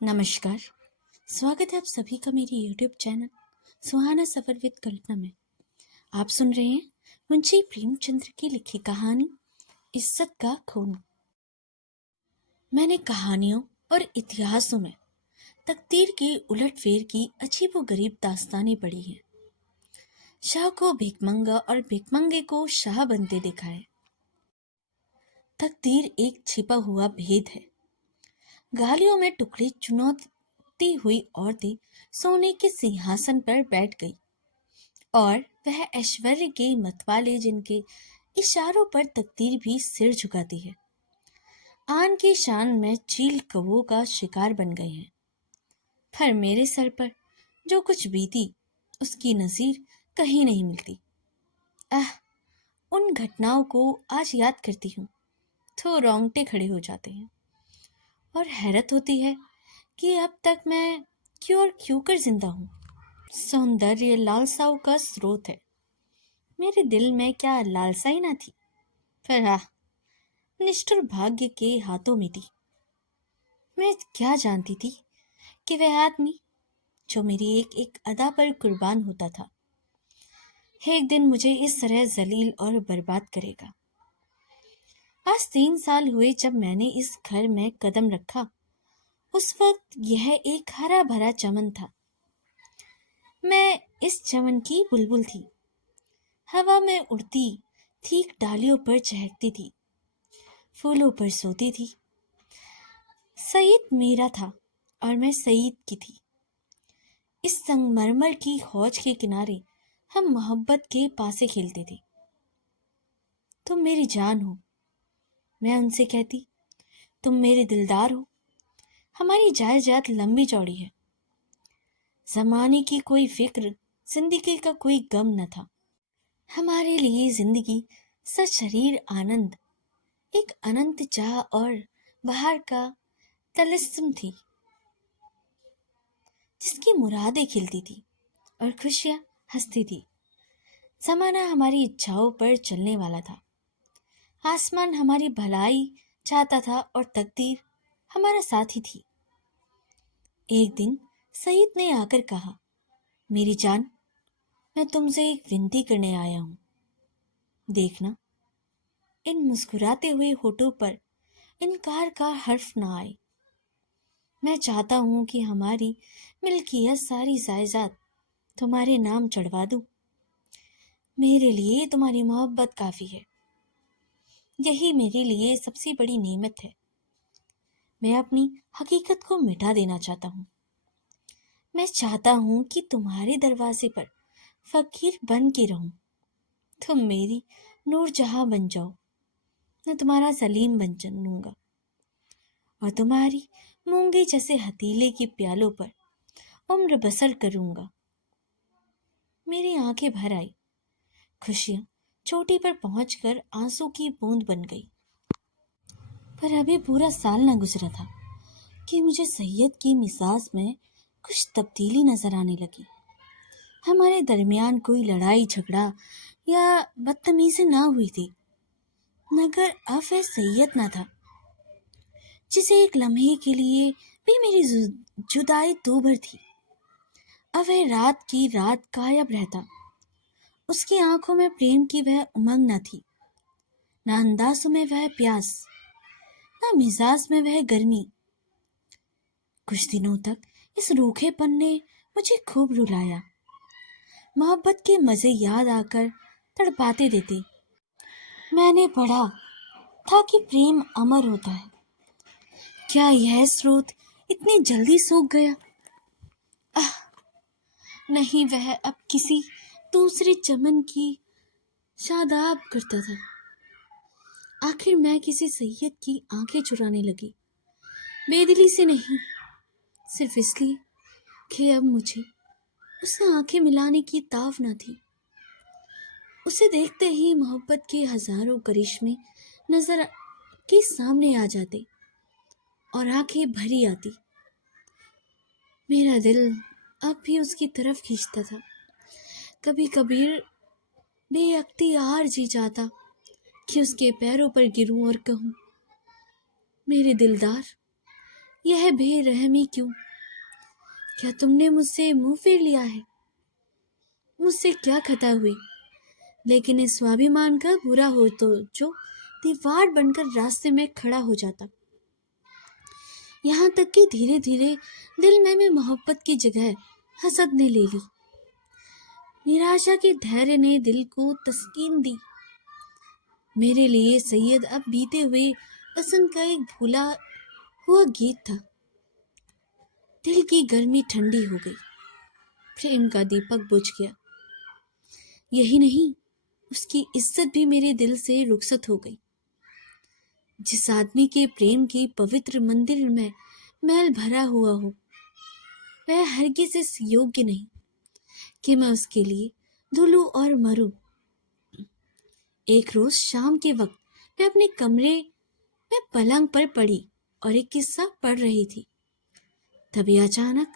नमस्कार। स्वागत है आप सभी का मेरे YouTube channel Suhana Safar with Kalpana में। आप सुन रहे हैं मुंशी प्रेमचंद्र की लिखी कहानी इज्जत का खून। मैंने कहानियों और इतिहासों में तकदीर की उलटफेर की अजीबोगरीब दास्तानें पढ़ी हैं। शाह को भिखमंगा और भिखमंगे को शाह बनते देखा है। तकदीर एक छिपा हुआ भेद है। गालियों में टुकड़े चुनौती हुई औरतें सोने के सिंहासन पर बैठ गई और वह ऐश्वर्य के मतवाले जिनके इशारों पर तकदीर भी सिर झुकाती है, आन की शान में चील कौवों का शिकार बन गए हैं। पर मेरे सर पर जो कुछ बीती उसकी नज़ीर कहीं नहीं मिलती। उन घटनाओं को आज याद करती हूँ तो रोंगटे खड़े हो जाते हैं और हैरत होती है कि अब तक मैं क्यों कर जिंदा हूँ। सौंदर्य लालसाओं का स्रोत है। मेरे दिल में क्या लालसा ही ना थी, पर निष्ठुर भाग्य के हाथों में थी। मैं क्या जानती थी कि वह आदमी जो मेरी एक एक अदा पर कुर्बान होता था, एक दिन मुझे इस तरह जलील और बर्बाद करेगा। आज 3 साल हुए जब मैंने इस घर में कदम रखा। उस वक्त यह एक हरा भरा चमन था। मैं इस चमन की बुलबुल थी। हवा में उड़ती थी, डालियों पर चहकती थी, फूलों पर सोती थी। सईद मेरा था और मैं सईद की थी। इस संगमरमर की हौज के किनारे हम मोहब्बत के पासे खेलते थे। तुम मेरी जान हो, मैं उनसे कहती। तुम मेरे दिलदार हो। हमारी जायदाद लंबी चौड़ी है। जमाने की कोई फिक्र, जिंदगी का कोई गम न था। हमारे लिए जिंदगी सशरीर आनंद, एक अनंत चाह और बाहर का तलस्सुम थी, जिसकी मुरादें खिलती थी और खुशियां हंसती थी। जमाना हमारी इच्छाओं पर चलने वाला था। आसमान हमारी भलाई चाहता था और तकदीर हमारा साथी थी। एक दिन सईद ने आकर कहा, मेरी जान, मैं तुमसे एक विनती करने आया हूं। देखना, इन मुस्कुराते हुए होठों पर इनकार का हर्फ ना आए। मैं चाहता हूं कि हमारी मिल्कियत सारी जायदाद तुम्हारे नाम चढ़वा दूं। मेरे लिए तुम्हारी मोहब्बत काफी है। यही मेरे लिए सबसे बड़ी नेमत है। मैं अपनी हकीकत को मिटा देना चाहता हूँ। मैं चाहता हूँ कि तुम्हारे दरवाजे पर फकीर बन के रहूं। तुम मेरी नूरजहां बन जाओ। मैं तुम्हारा सलीम बन चलूंगा और तुम्हारी मूंगे जैसे हथीले की प्यालों पर उम्र बसर करूंगा। मेरी आंखें भर आई। खुशियां चोटी पर पहुंचकर आंसू की बूंद बन गई। पर अभी पूरा साल न गुजरा था कि मुझे सैयद की मिजाज में कुछ तब्दीली नजर आने लगी। हमारे दरमियान कोई लड़ाई झगड़ा या बदतमीजी ना हुई थी, मगर अब वह सैयद ना था जिसे एक लम्हे के लिए भी मेरी जुदाई दूभर थी। अब वह रात की रात गायब रहता। उसकी आंखों में प्रेम की वह उमंग न थी, न अंदाजों में वह प्यास, न मिजाज में वह गर्मी। कुछ दिनों तक इस रूखेपन ने मुझे खूब रुलाया। मोहब्बत के मजे याद आकर तड़पाते देते। मैंने पढ़ा था कि प्रेम अमर होता है। क्या यह स्रोत इतनी जल्दी सूख गया? नहीं, वह अब किसी दूसरे चमन की शादाब करता था। आखिर मैं किसी सैयद की आंखें चुराने लगी, बेदिली से नहीं, सिर्फ इसलिए कि अब मुझे उससे आंखें मिलाने की ताव न थी। उसे देखते ही मोहब्बत के हजारों करिश्मे नजर के सामने आ जाते और आंखें भरी आती। मेरा दिल अब भी उसकी तरफ खींचता था। कभी कभी बेअख्तियार जी चाहता कि उसके पैरों पर गिरूं और कहूं, मेरे दिलदार, यह बेरहमी क्यों? क्या तुमने मुझसे मुंह फेर लिया है? मुझसे क्या खता हुई? लेकिन इस स्वाभिमान का बुरा हो तो जो दीवार बनकर रास्ते में खड़ा हो जाता। यहाँ तक कि धीरे धीरे दिल में मोहब्बत की जगह हसद ने ले ली। निराशा के धैर्य ने दिल को तस्कीन दी। मेरे लिए सैयद अब बीते हुए पसंद का एक भूला हुआ गीत था। दिल की गर्मी ठंडी हो गई, प्रेम का दीपक बुझ गया। यही नहीं, उसकी इज्जत भी मेरे दिल से रुखसत हो गई। जिस आदमी के प्रेम की पवित्र मंदिर में मैल भरा हुआ हो, वह हरगिज इस योग्य नहीं कि मैं उसके लिए धुलूं और मरूं। एक रोज शाम के वक्त मैं अपने कमरे में पलंग पर पड़ी और एक किस्सा पढ़ रही थी। तभी अचानक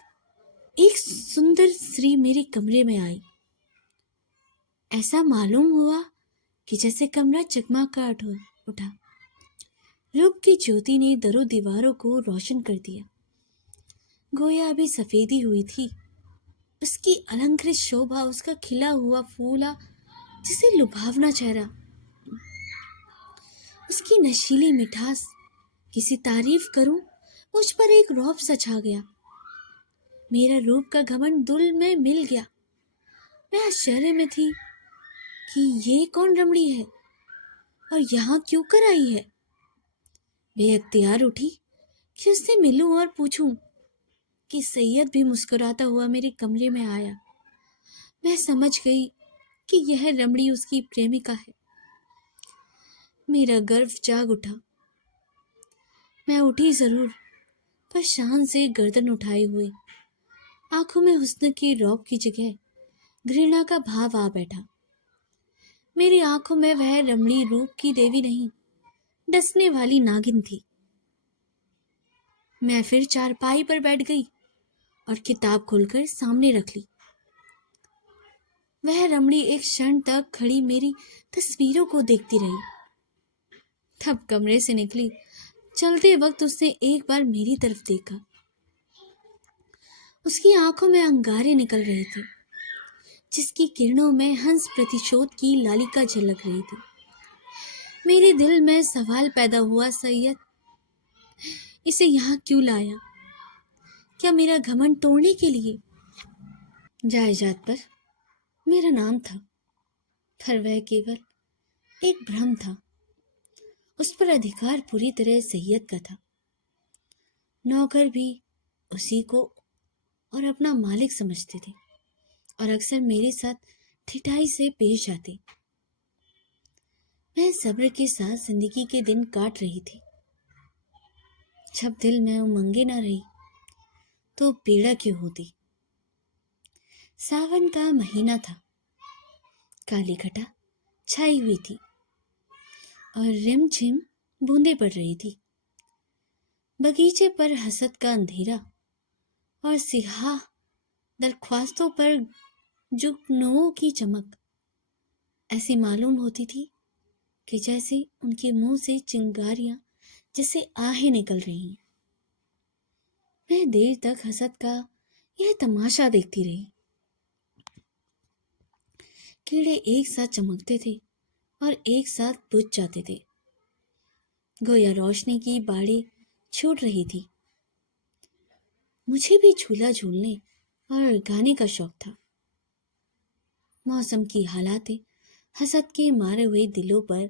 एक सुंदर स्त्री मेरे कमरे में आई। ऐसा मालूम हुआ कि जैसे कमरा चकमकाहट उठा। रूप की ज्योति ने दरों दीवारों को रोशन कर दिया। गोया अभी सफेदी हुई थी। उसकी अलंकृत शोभा, उसका खिला हुआ फूला जिसे लुभावना चेहरा, उसकी नशीली मिठास, किसी तारीफ करूं मुझ पर एक रौब सा छा गया। मेरा रूप का घमंड दिल में मिल गया। मैं आश्चर्य में थी कि ये कौन रमणी है और यहाँ क्यों कर आई है। बेअख्तियार उठी कि उससे मिलूं और पूछूं कि सैयद भी मुस्कुराता हुआ मेरे कमरे में आया। मैं समझ गई कि यह रमणी उसकी प्रेमिका है। मेरा गर्व जाग उठा। मैं उठी जरूर, पर शान से गर्दन उठाए हुए। आंखों में हुस्न की रौब की जगह घृणा का भाव आ बैठा। मेरी आंखों में वह रमणी रूप की देवी नहीं, डसने वाली नागिन थी। मैं फिर चारपाई पर बैठ गई और किताब खोलकर सामने रख ली। वह रमणी एक क्षण तक खड़ी मेरी तस्वीरों को देखती रही, तब कमरे से निकली। चलते वक्त उसने एक बार मेरी तरफ देखा। उसकी आंखों में अंगारे निकल रहे थे, जिसकी किरणों में हंस प्रतिशोध की लालिका झलक रही थी। मेरे दिल में सवाल पैदा हुआ, सैयद इसे यहाँ क्यों लाया? क्या मेरा घमंड तोड़ने के लिए? जायदाद पर मेरा नाम था, पर वह केवल एक भ्रम था। उस पर अधिकार पूरी तरह सैयद का था। नौकर भी उसी को और अपना मालिक समझते थे और अक्सर मेरे साथ ठिठाई से पेश आते। मैं सब्र के साथ जिंदगी के दिन काट रही थी। जब दिल में उमंगे न रही तो पीड़ा क्यों होती। सावन का महीना था। काली घटा छाई हुई थी और रिमझिम बूंदें पड़ रही थी। बगीचे पर हसद का अंधेरा और सिहा दरख्वास्तों पर जुगनुओं की चमक ऐसी मालूम होती थी कि जैसे उनके मुंह से चिंगारियां जैसे आहें निकल रही हैं। मैं देर तक हसद का यह तमाशा देखती रही। कीड़े एक साथ चमकते थे और एक साथ बुझ जाते थे। गोया रोशनी की बाड़े छूट रही थी। मुझे भी झूला झूलने और गाने का शौक था। मौसम की हालातें हसद के मारे हुए दिलों पर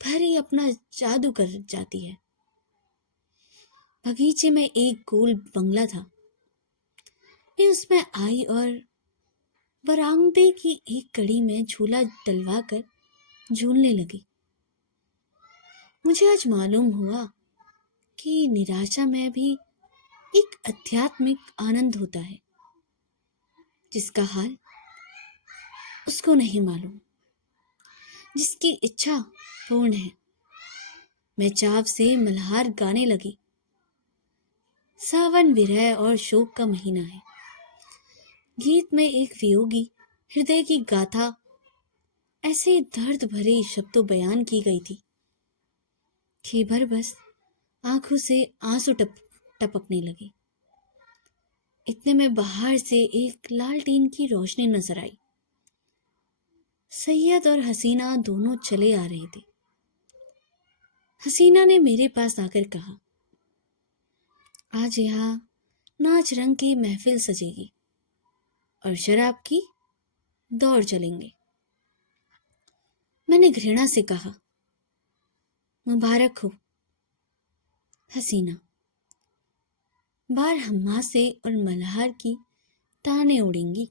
भरी अपना जादू कर जाती है। बगीचे में एक गोल बंगला था। मैं उसमें आई और बरामदे की एक कड़ी में झूला डलवा कर झूलने लगी। मुझे आज मालूम हुआ कि निराशा में भी एक आध्यात्मिक आनंद होता है, जिसका हाल उसको नहीं मालूम, जिसकी इच्छा पूर्ण है। मैं चाव से मल्हार गाने लगी। सावन विरह और शोक का महीना है। गीत में एक वियोगी हृदय की गाथा ऐसे दर्द भरे शब्दों बयान की गई थी कि भर बस आंखों से आंसू टपकने लगे। इतने में बाहर से एक लालटेन की रोशनी नजर आई। सैयद और हसीना दोनों चले आ रहे थे। हसीना ने मेरे पास आकर कहा, आज यहाँ नाच रंग की महफिल सजेगी और शराब की दौड़ चलेंगे। मैंने घृणा से कहा, मुबारक हो हसीना, बार हम्मासे और मल्हार की ताने उड़ेंगी,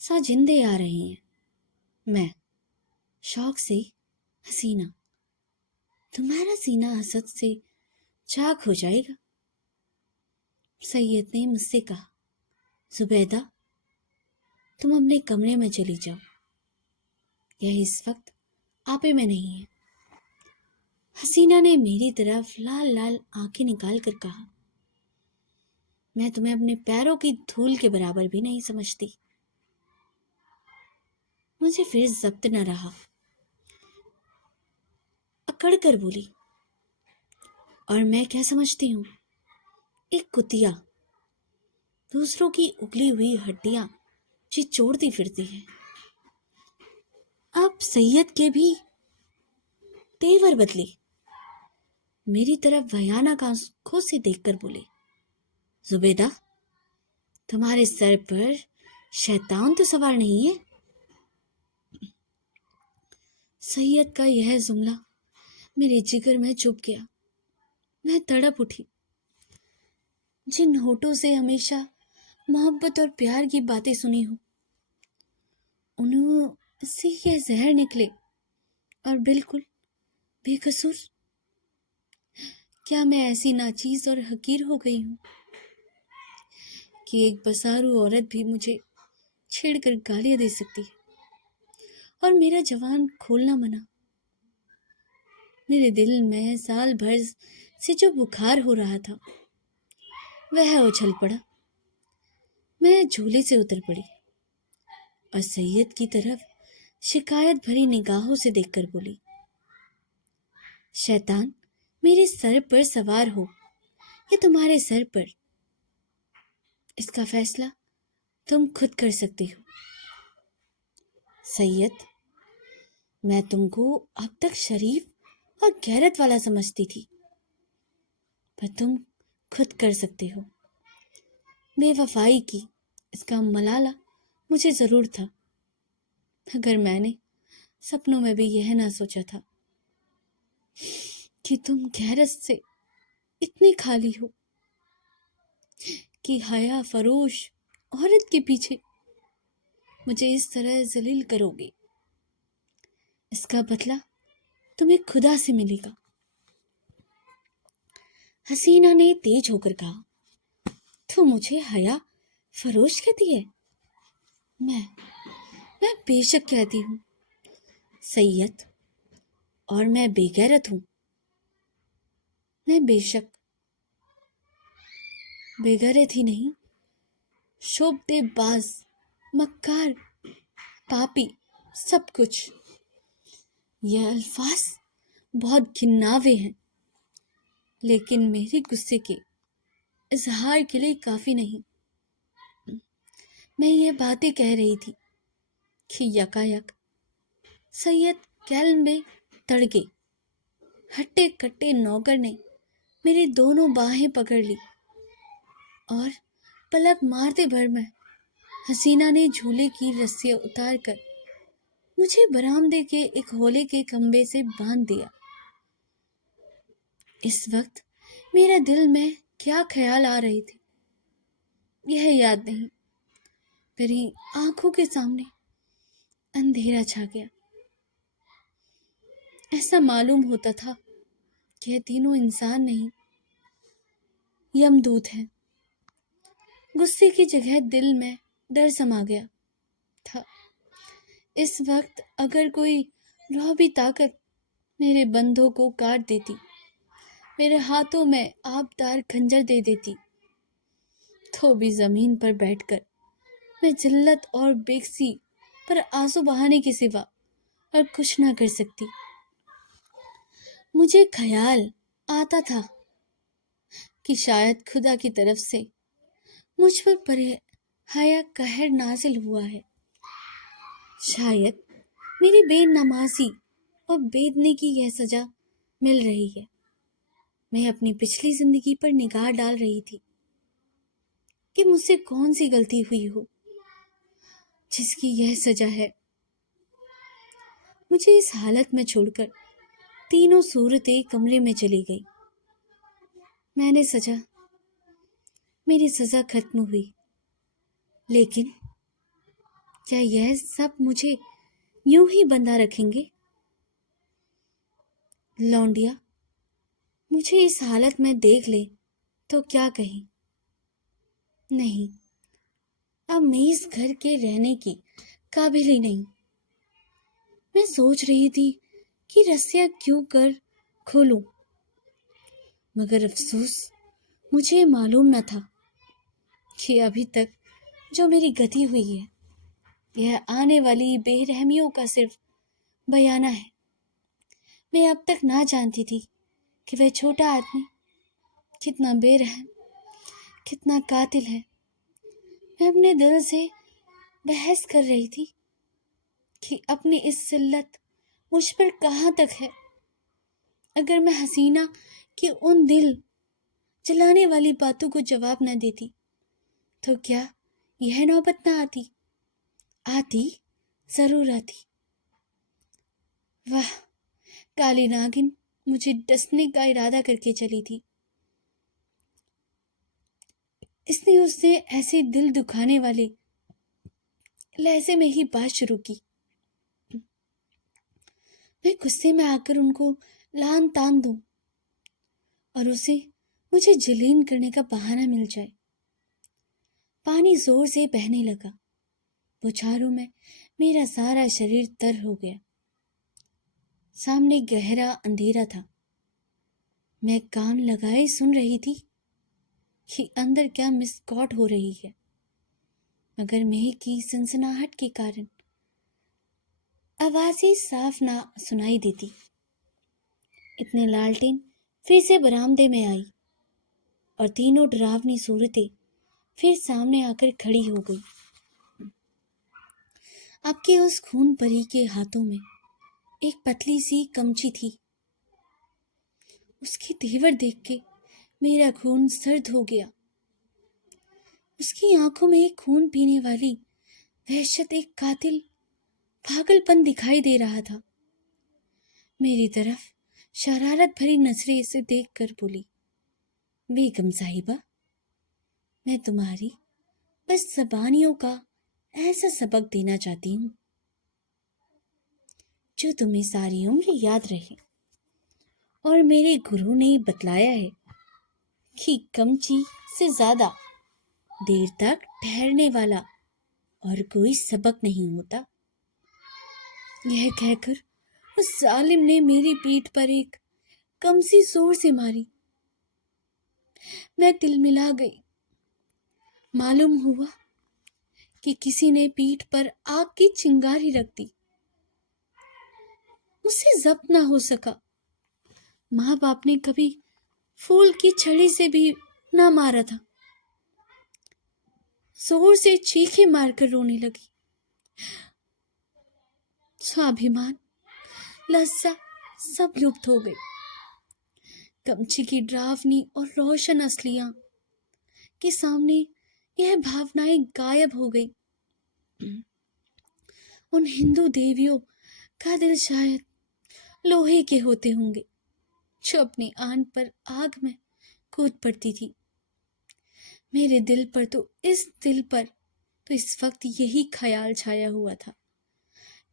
साजिंदे आ रहे हैं। मैं शौक से, हसीना, तुम्हारा सीना हसद से चाक हो जाएगा। सैयद ने मुझसे कहा, जुबैदा, तुम अपने कमरे में चली जाओ, यह इस वक्त आपे में नहीं है। हसीना ने मेरी तरफ लाल लाल आंखें निकाल कर कहा, मैं तुम्हें अपने पैरों की धूल के बराबर भी नहीं समझती। मुझे फिर जब्त न रहा, अकड़ कर बोली, और मैं क्या समझती हूँ? एक कुतिया दूसरों की उगली हुई हड्डियां चिचोड़ती फिरती है। अब सैयद के भी तेवर बदले, मेरी तरफ भयानक आंखों से देखकर बोले, जुबैदा, तुम्हारे सर पर शैतान तो सवार नहीं है? सैयद का यह जुमला मेरे जिगर में चुभ गया। मैं तड़प उठी। जिन होठों से हमेशा मोहब्बत और प्यार की बातें सुनी हो, उन्हों से यह जहर निकले, और बिल्कुल बेकसूर। क्या मैं ऐसी नाचीज और हकीर हो गई हूँ कि एक बसारू औरत भी मुझे छेड़कर गालियां दे सकती है और मेरा जवान खोलना मना? मेरे दिल में साल भर से जो बुखार हो रहा था वह उछल पड़ा। मैं झूले से उतर पड़ी और सैयद की तरफ शिकायत भरी निगाहों से देखकर बोली, शैतान मेरे सर पर सवार हो या तुम्हारे सर पर, इसका फैसला तुम खुद कर सकती हो। सैयद, मैं तुमको अब तक शरीफ और गैरत वाला समझती थी, पर तुम खुद कर सकते हो। बेवफाई की इसका मलाला मुझे जरूर था, अगर मैंने सपनों में भी यह ना सोचा था कि तुम गैरत से इतनी खाली हो कि हया फरोश औरत के पीछे मुझे इस तरह जलील करोगे। इसका बदला तुम्हें खुदा से मिलेगा। हसीना ने तेज होकर कहा, तू मुझे हया फरोश कहती है? मैं बेशक कहती हूँ सैयद, और मैं बेगैरत हूँ। मैं बेशक बेगैरत ही नहीं, शोबदेबाज, मक्कार, पापी, सब कुछ। यह अल्फाज बहुत घिन्नावे हैं, लेकिन मेरे गुस्से के इजहार के लिए काफी नहीं। मैं ये बातें कह रही थी कि यकायक सैयद कैल्म में तड़के हट्टे कट्टे नौकर ने मेरी दोनों बाहें पकड़ ली और पलक मारते भर में हसीना ने झूले की रस्सियां उतार कर मुझे बरामदे के एक होले के खंबे से बांध दिया। इस वक्त मेरे दिल में क्या ख्याल आ रहे थे यह याद नहीं। मेरी आंखों के सामने अंधेरा छा गया। ऐसा मालूम होता था कि यह तीनों इंसान नहीं, यमदूत हैं। गुस्से की जगह दिल में डर समा गया था। इस वक्त अगर कोई रौबी ताकत मेरे बंधों को काट देती, मेरे हाथों में आबदार खंजर दे देती, तो भी जमीन पर बैठकर मैं जिल्लत और बेकसी पर आंसू बहाने के सिवा और कुछ ना कर सकती। मुझे ख्याल आता था कि शायद खुदा की तरफ से मुझ पर बेहया कहर नाजिल हुआ है। शायद मेरी बेनमाजी और बेदने की यह सजा मिल रही है। मैं अपनी पिछली जिंदगी पर निगाह डाल रही थी कि मुझसे कौन सी गलती हुई हो जिसकी यह सजा है। मुझे इस हालत में छोड़कर तीनों सूरतें कमरे में चली गई। मेरी सजा खत्म हुई, लेकिन क्या यह सब मुझे यूं ही बंधा रखेंगे? लौंडिया मुझे इस हालत में देख ले तो क्या कहें? नहीं, अब मैं इस घर के रहने की काबिल ही नहीं। मैं सोच रही थी कि रस्सियां क्यों कर खोलूं, मगर अफसोस मुझे मालूम न था कि अभी तक जो मेरी गति हुई है यह आने वाली बेरहमियों का सिर्फ बयाना है। मैं अब तक ना जानती थी कि वह छोटा आदमी कितना बेरहम, कितना कातिल है। मैं अपने दिल से बहस कर रही थी कि अपनी इस जिल्लत मुझ पर कहाँ तक है। अगर मैं हसीना की उन दिल जलाने वाली बातों को जवाब न देती तो क्या यह नौबत न आती? आती, जरूर आती। वाह, काली नागिन मुझे डसने का इरादा करके चली थी। इसने उससे ऐसे दिल दुखाने वाले लहजे में ही बात शुरू की। मैं गुस्से में आकर उनको लान तान दूं और उसे मुझे जलील करने का बहाना मिल जाए। पानी जोर से बहने लगा। बौछारों में मेरा सारा शरीर तर हो गया। सामने गहरा अंधेरा था। मैं कान लगाए सुन रही थी कि अंदर क्या मिसकॉट हो रही है, मगर मेह की सनसनाहट के कारण आवाज़ें साफ ना सुनाई देती। इतने लालटेन फिर से बरामदे में आई और तीनों डरावनी सूरतें फिर सामने आकर खड़ी हो गई। आपके उस खून परी के हाथों में एक पतली सी कमची थी। उसकी तेवर देख के मेरा खून सर्द हो गया। उसकी आंखों में एक खून पीने वाली वहशत, एक कातिल पागलपन दिखाई दे रहा था। मेरी तरफ शरारत भरी नजरें से देखकर बोली, बेगम साहिबा, मैं तुम्हारी बस जबानियों का ऐसा सबक देना चाहती हूँ जो तुम्हें सारी उम्र याद रहे। और मेरे गुरु ने बतलाया है कि कमची से ज्यादा देर तक ठहरने वाला और कोई सबक नहीं होता। यह कहकर उस जालिम ने मेरी पीठ पर एक कमसी जोर से मारी। मैं तिलमिला गई। मालूम हुआ कि किसी ने पीठ पर आग की चिंगारी रख दी। मुझसे जब्त ना हो सका। माँ बाप ने कभी फूल की छड़ी से भी ना मारा था। जोर से चीखें मारकर रोने लगी। स्वाभिमान, लज्जा सब लुप्त हो गई। कमची की डरावनी और रोशन असलियां के सामने यह भावनाएं गायब हो गई। उन हिंदू देवियों का दिल शायद लोहे के होते होंगे जो अपनी आन पर आग में कूद पड़ती थी। मेरे दिल पर तो इस वक्त यही ख्याल छाया हुआ था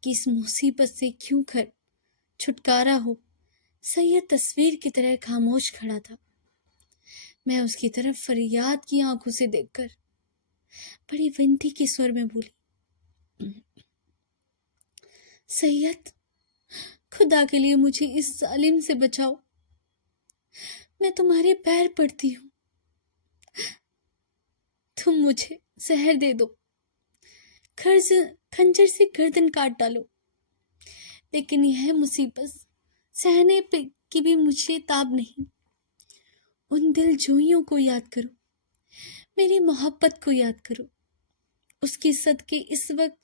कि इस मुसीबत से क्यों कर छुटकारा हो। सैयद तस्वीर की तरह खामोश खड़ा था। मैं उसकी तरफ फरियाद की आंखों से देखकर बड़ी विनती के स्वर में बोली, सैयद, खुदा के लिए मुझे इस जालिम से बचाओ। मैं तुम्हारे पैर पड़ती हूँ। तुम मुझे जहर दे दो, खंजर से गर्दन काट डालो, लेकिन यह मुसीबत सहने की भी मुझे ताब नहीं। उन दिल जोइयों को याद करो, मेरी मोहब्बत को याद करो। उसके सदके इस वक्त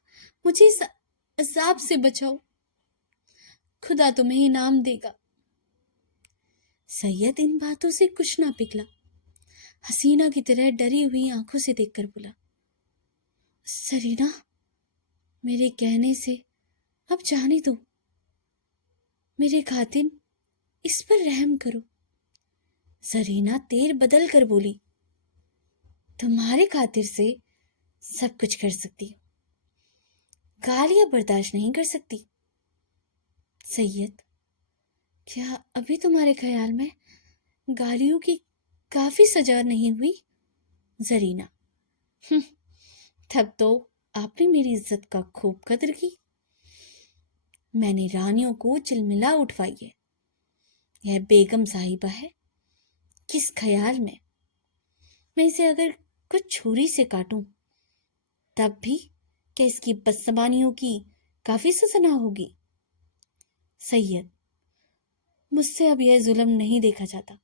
मुझे इस अजाब से बचाओ, खुदा तुम्हें इनाम देगा। सैयद इन बातों से कुछ ना पिघला। हसीना की तरह डरी हुई आंखों से देखकर बोला, सरीना, मेरे कहने से अब जाने दो। मेरे खातिन, इस पर रहम करो। सरीना तेर बदल कर बोली, तुम्हारे खातिर से सब कुछ कर सकती हूँ, गालियां बर्दाश्त नहीं कर सकती। सैयद, क्या अभी तुम्हारे ख्याल में गालियों की काफी सजा नहीं हुई? जरीना, तब तो आपने मेरी इज्जत का खूब कदर की। मैंने रानियों को चिलमिला उठवाई है। यह बेगम साहिबा है, किस ख्याल में मैं इसे अगर कुछ छुरी से काटूं तब भी क्या इसकी बदजबानियों की काफी सजा ना होगी? सैयद, मुझसे अब यह जुल्म नहीं देखा जाता।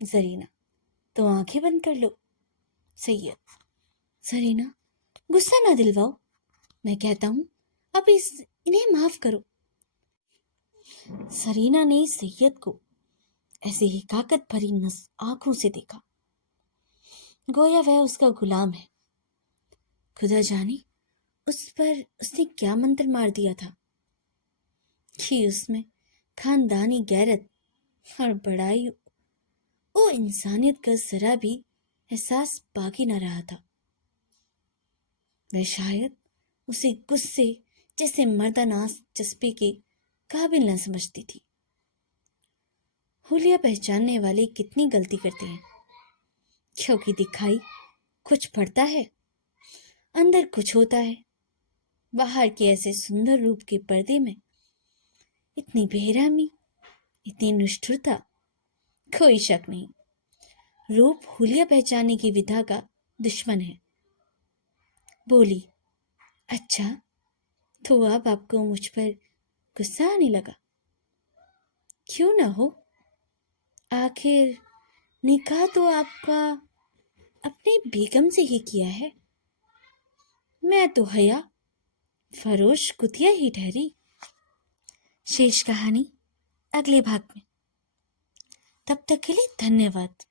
जरीना, तो आंखें बंद कर लो। सैयद, जरीना, गुस्सा ना दिलवाओ, मैं कहता हूं अब इन्हें माफ करो। सरीना ने सैयद को ऐसे ही हिकाकत भरी आंखों से देखा, गोया वह उसका गुलाम है। खुदा जाने उस पर उसने क्या मंत्र मार दिया था कि उसमें खानदानी गैरत और बड़ाई और इंसानियत का जरा भी एहसास बाकी न रहा था। वह शायद उसे गुस्से जैसे मर्दानास जज्बे के काबिल न समझती थी। हुलिया पहचानने वाले कितनी गलती करते हैं, क्योंकि दिखाई कुछ पड़ता है, अंदर कुछ होता है। बाहर के ऐसे सुंदर रूप के पर्दे में इतनी बेरहमी, इतनी निष्ठुरता, कोई शक नहीं। रूप हुलिया पहचानने की विधा का दुश्मन है। बोली, अच्छा, तो अब आपको मुझ पर गुस्सा आने लगा? क्यों ना हो, आखिर निकाह तो आपका अपने बेगम से ही किया है। मैं तो हया फरोश कुतिया ही ठहरी। शेष कहानी अगले भाग में। तब तक के लिए धन्यवाद।